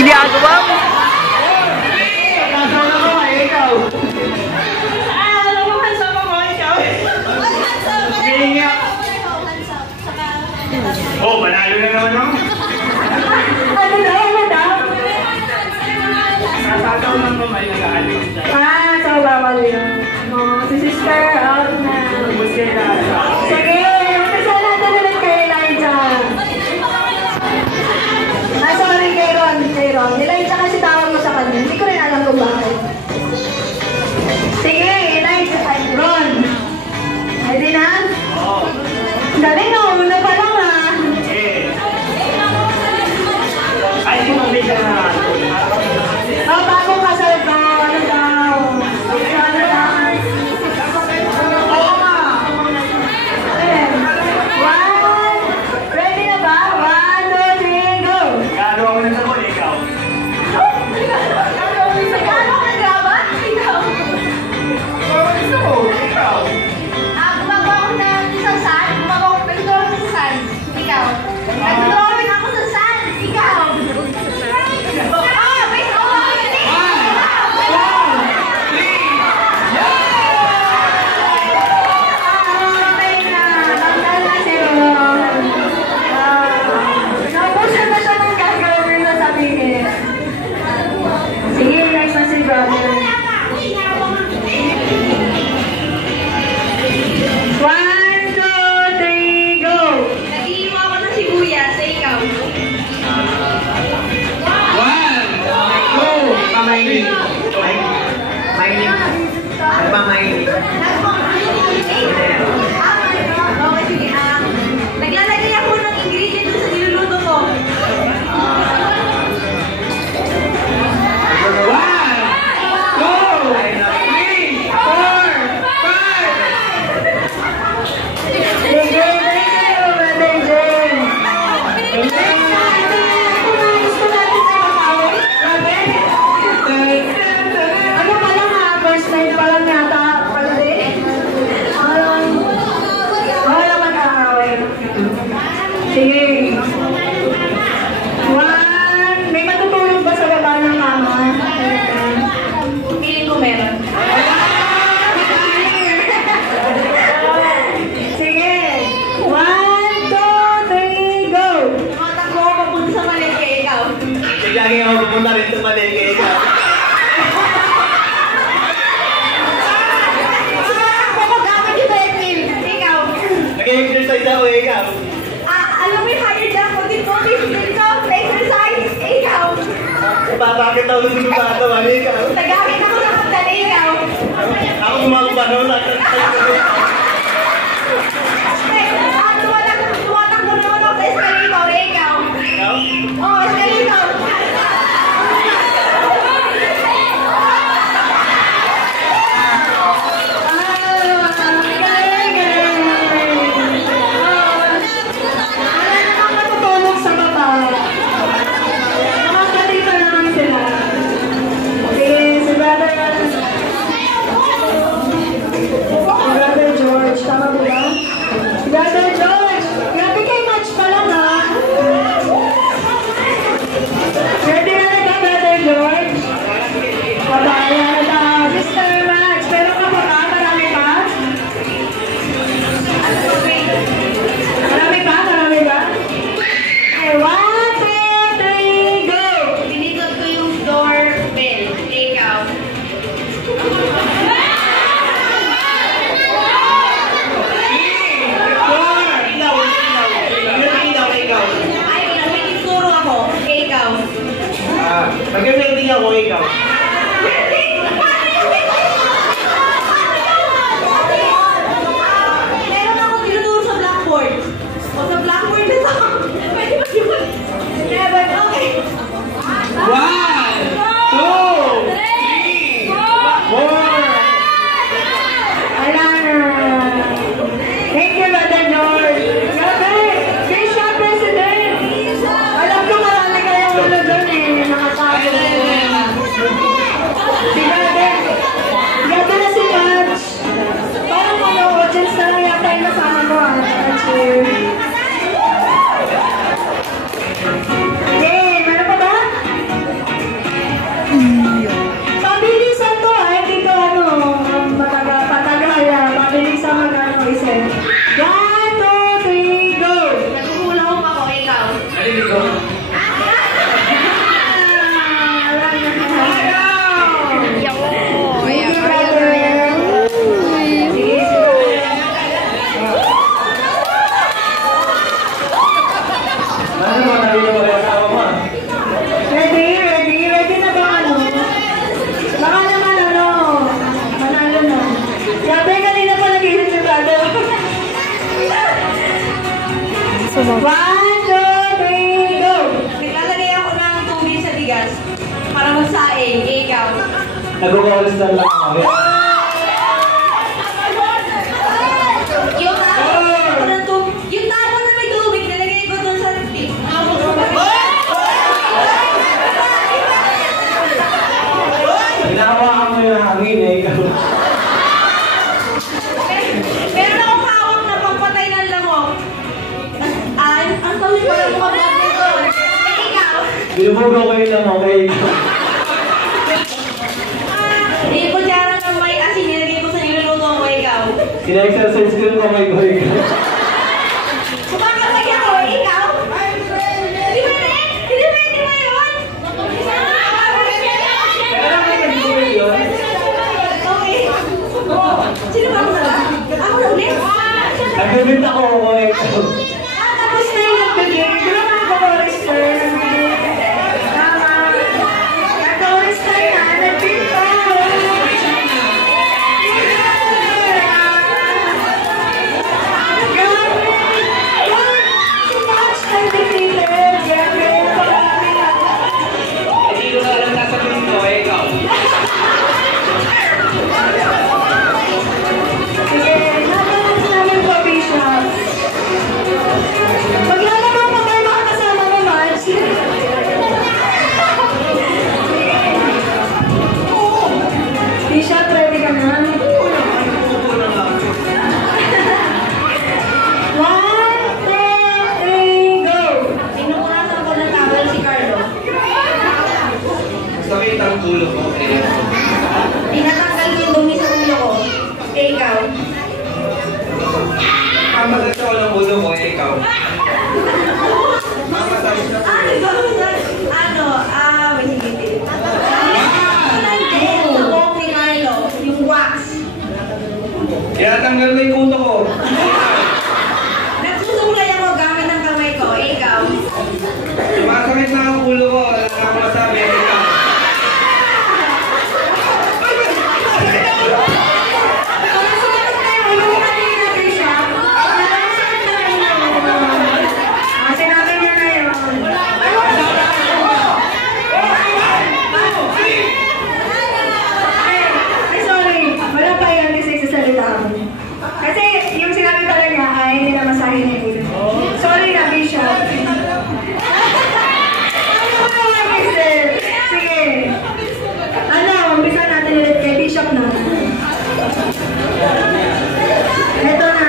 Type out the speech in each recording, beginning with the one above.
ginagawa mo? Kasama ko ay ikaw. Alam mo, handsome ako, ikaw. Hinga. Oh, manalo na naman ako. Ano daw? Kasataw ng kamay nag-aalis. So bawal yun. Si sister, out na. Sige, umpisa natin ulit kay Elijah. Sorry, kay Ron. Elijah kasi tawag mo sa kanya. Hindi ko rin alam kung bakit. Sige, Elijah. Ron. Ready na? Oo. Galing na, una pa lang ha. Ay, sumamay ka na. Bagong kasal ko. Ano daw? Ano daw? Oo nga. One. Ready na ba? 1, 2, 3, go! Gano ako na sa mall, ikaw. Ano ka nag-graba? Ikaw. Gusto ko, ikaw. Gumagawa ako ng isang sand. Gumagawa ako ng sand. Ikaw. Nag-drawing ako sa sand. Ikaw. Wait. Okay na. Tanggal na si Ron. Napusan na siya ng gagawin na sabihin. Sige, next na si brother. 1, 2, 3, go! Nag-iiwa ako ng sibuyas sa ikaw. 1, 2, pamainin. Mainin. Ano ba mainin? Okay, sige. Naglalagay ako ng ingredient sa niluluto ko. 1, may matutulog ba sa baba ng mama? Feeling ko meron. Sige. 1, 2, 3, go! Matakbo ako papunta sa malengke, ikaw. Lagi ako pupunta rin sa malengke, ikaw. Sumatakbo ko gamit yung treadmill, ikaw. Nag-exercise ako, ikaw. Alam mo yung higher jump ko dito, exercise, ikaw. Bakit ako nung gumagawa, ikaw? Nagamit ako ng pagdali, ikaw. Ako gumagawa na ako. Tumatakbo naman ako sa escalator, ikaw. Ikaw? Oo, escalator. Mag-ready ako, ikaw. Meron ako tinuturo sa blackboard. O sa blackboard na ito. Pwede ba yun? Never. Okay. 1, 2, 3, 4. Wala na. Thank you, Brother George. Grabe. Kay siya, President. Alam ko marami kayong ulo doon eh. Nakatago. Si Brother. Grabe na si Marge. Parang audience na lang yata yung nasama mo ah. Okay, meron pa ba? mag-isip. 1, 2, 3, go! Nagkukulong ako, ikaw. Narinig ko. Ready na ba ano? Baka naman ano, manalo na. Sabi kanina pa nag-iisipado. 1, 2, 3, go! Naglalagay ako ng tubig sa bigas para magsaing, ikaw. Nag-calls na lang ako. Yung tabo na may tubig, nalagay ko doon sa tip. Hinahawakan mo yung hangin eh. Ikaw. Meron akong hawak na pampatay ng lamok. Ang tawag ko lang mga vlog nito. Ikaw. Binubugaw ko yung lamang kay ikaw. Hindi ko dyan ng may asin, nilagay ko sa niluluto ko, ikaw. Sina-exercise ko yung kamay ko ikaw. Kumakapag ako, ikaw. Hindi pwede ba yun? Kaya lang kayo nag-gawin yun. Okay. Sino ba ako na ba? Ako na ulit? Nag-gawin ako ikaw. Tapos na yung nagbigay. Di ba mga ka-orister? Tama. Nag-orister na. Nag-pinta. Hindi ko na alam sasabihin ko ikaw. Sige, nabalance namin po, Bishop. Maglalaro pa kayo mga kasama mo, Mads. Bishop, ready ka na? 1, 2, 3, go! Pinupunasan ko ng towel si Carlo. Sakit ang ulo ko. Tinatanggal ko yung dumi sa ulo ko. Ikaw. Mamasas ako ng ulo ko ikaw. Mamasas na po. Ano? Wait, sige. Tinanggal sa buhok ni Carlo, yung wax. Tinatanggal mo yung ulo ko. Nagsusuklay ako gamit ng kamay ko. Ikaw. Sumasakit na ang ulo ko. Wala na ako masabi ikaw. Sumagot na yung ulo kanina, Bishop. Sumagot na yung ulo. Sinabi niya na yun. Ay, sorry. Wala pa yan kasi sasalita ako. Kasi yung sinabi pala niya ay hindi na masahin niya yung ulo. Sorry na, Bishop. Ano ko naman kasi? Sige. Ano, umpisa natin ulit kay Bishop na. Eto na.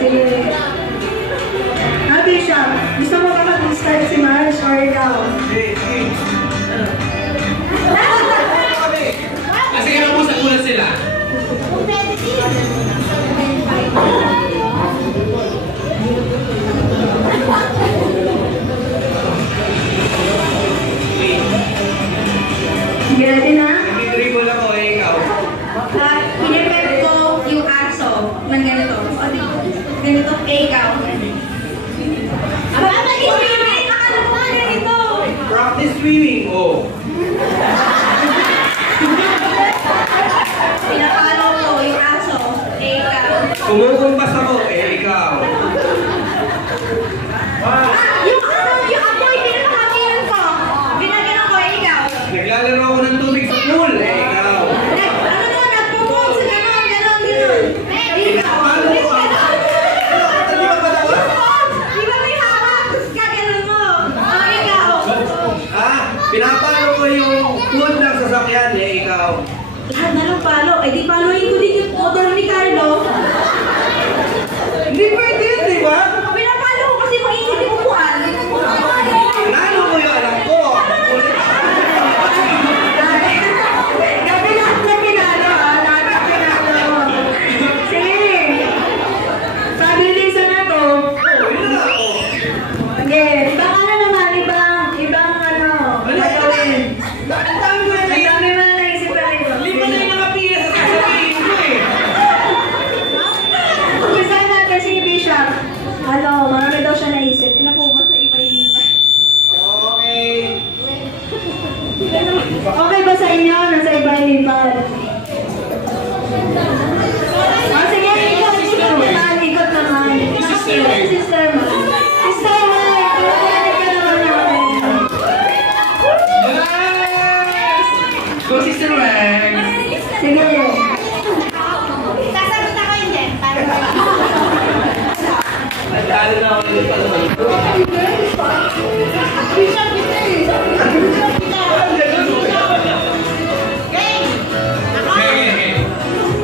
Sige. Bishop, gusto mo ba mag-start si Marge or ikaw? Kasi nga po sa ulan sila. Ready na? Nag-dribble ako ikaw. Pinipep ko yung aso ng ganito. Ganito, ikaw. Aba, mag-swimming! Akala ko nga ganito. Practice swimming. Oh. Pinapalo ko yung aso. Ikaw. Kumukumpas ako ikaw. Yung apoy, pinapakakilan ko. Binagyan ko, ikaw. Naglalaro ako ng tubig sa pool ikaw. Nagpupong sa gano'n. Ikaw. Pinapalo ko. Ano ba ba? Di ba may hawak? Tapos gaganon mo. Ikaw. Pinapalo ko yung food ng sasakyan ikaw. Lahat na lang palo. Eh di paloin ko din yung motor ni Carlo. Ano, marami daw siya naisip. Ina po ba sa iba-iba? Okay. Okay ba sa inyo? Nasa iba lipat. Oh, sige, ikot naman. Ikot naman. Sister Weng. Sister Weng. Sister Weng. Kukulit ka naman namin. Yes! Go, Sister Weng! Sige. Sasagot ako hindi. Nagdalo na ako dito. Bishop kita eh. Bishop kita. Game! Ako! Okay.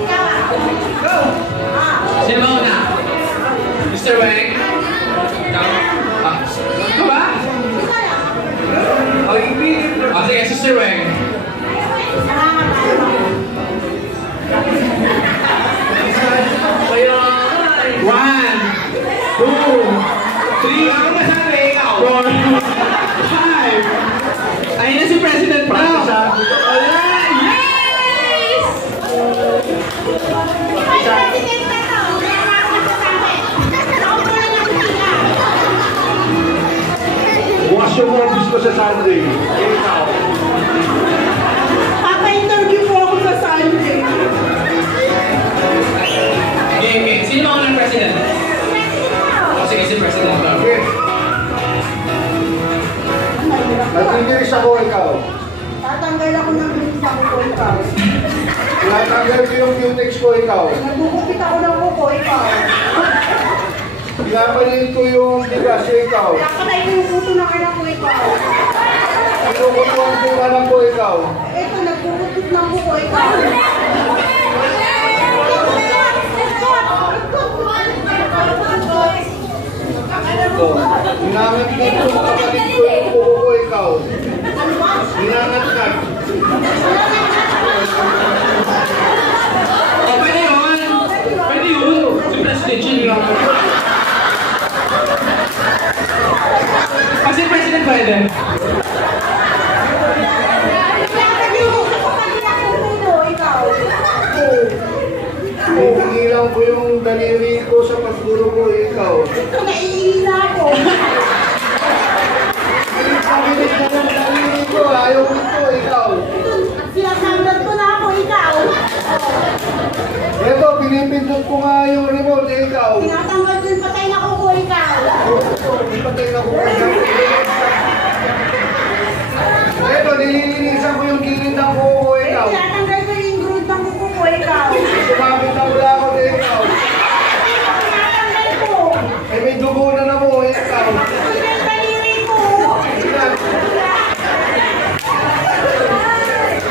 Ikaw ah. Go! Sino na? Mr. Weng? Ikaw? Ito ba? Oh, ibigin mo. Sige, Sister Weng. Salamat tayo. Kaya, 1, 2, 3, ako masabi, ikaw. 4, 5. Ayun na si President Brown. Alright! Yes! Ay, president na to. Kaya nga ako masasabi. Ako po lang ang sila. Bukas yung office ko sa Sunday. Ikaw. Papa-interview po ako sa Sunday. Okay. Sino ako ng President? Sige, si President Brown. Okay. Nag-injuries ako, ikaw. Tatanggal ako ng bilis sa kuko, ikaw. Tinatanggal ko yung cutex ko, ikaw. Nagugupit ako ng kuko, ikaw. Pinapalit ko yung bigas, ikaw. Nakatay ko yung puto ng anak ko, ikaw. Pinukutuan ko yung anak ko, ikaw. Ito, nagugupit ng kuko, ikaw. Hinangat ko yung kapatid ko yung kuko ko, ikaw. Hinangat ka. Oh, pwede yun. Pwede yun. Si President yun. Kasi President pwede. Hinihilang ko yung daliri ko sa pagturo ko, ikaw. Ito, naiihina ako. Pinipilit na ng daliri ko, ayaw ko, ikaw. Ito, sinasandal ko na ako, ikaw. Ito, pinipindot ko nga yung remote, ikaw. Tinatanggal ko yung patay na kuko, ikaw. Ipatay na ko. Ito, nililinisan ko yung gilid ng kuko ko, ikaw. Tinatanggal ko yung brood ng kuko ko, ikaw. Sumabit ang wala ko, ikaw. Tinatanggal ko. Eh, may dugo na na mo, ikaw. Ito yung daliri ko.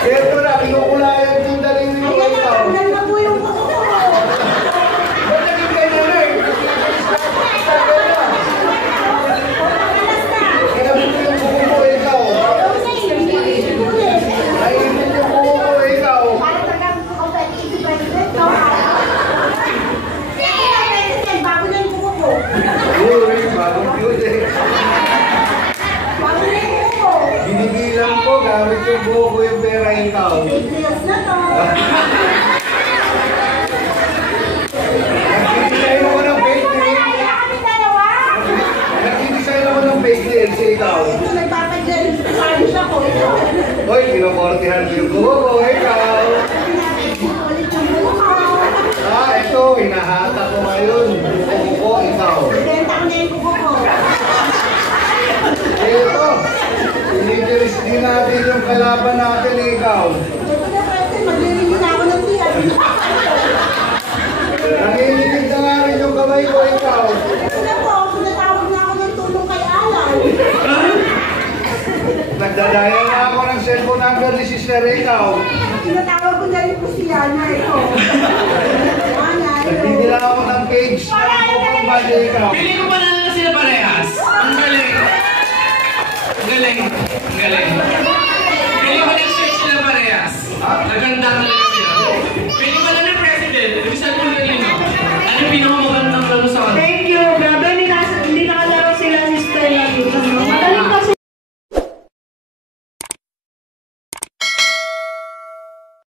Ito na, pinukulayan yung daliri ko, Ayan, ikaw. natanggal na po yung kuko ko. Ba't naging ganyan na eh? Kinabit ko yung kuko ko, ikaw. Nainit yung kuko ko, ikaw. Para tagang kuko ko, ito president, no? Sige na, president, bago na yung kuko ko. Uy, bagong cute eh. Bago na yung kuko ko. Binibilang ko, gamit yung buho ko yung pera, ikaw. Fake nails na to. Nag-design ako ng fake nails. Kaya kami dalawa. Nag-design ako ng fake nails, ikaw. Ito, nagpapagyan sa ako. Ito. Hoy, kinukortihan ko yung buho ko, ikaw. Ulit yung buko ko. Ito, hinahata ko ngayon. Buho ko, ikaw. Benta ko na yung kuko ko. Ito, inigiris din natin yung kalaban natin, ikaw. Ito na, president, maglilinis na ako ng tiyan. Nanginginig na nga rin yung kamay ko, ikaw. Ito na po, pinatawag na ako ng tulong kay Alan. Nagdadaya na ako ng cellphone number ni Sister, ikaw. Pinatawag ko na rin po si Yana. Ito. Yana, Nagdidila ako ng cage para ako kung bali, ikaw. Pili ko pa na sila parehas. Ang galing. Ang galing. Ang galing. Pili ko na sila parehas. Naganda ka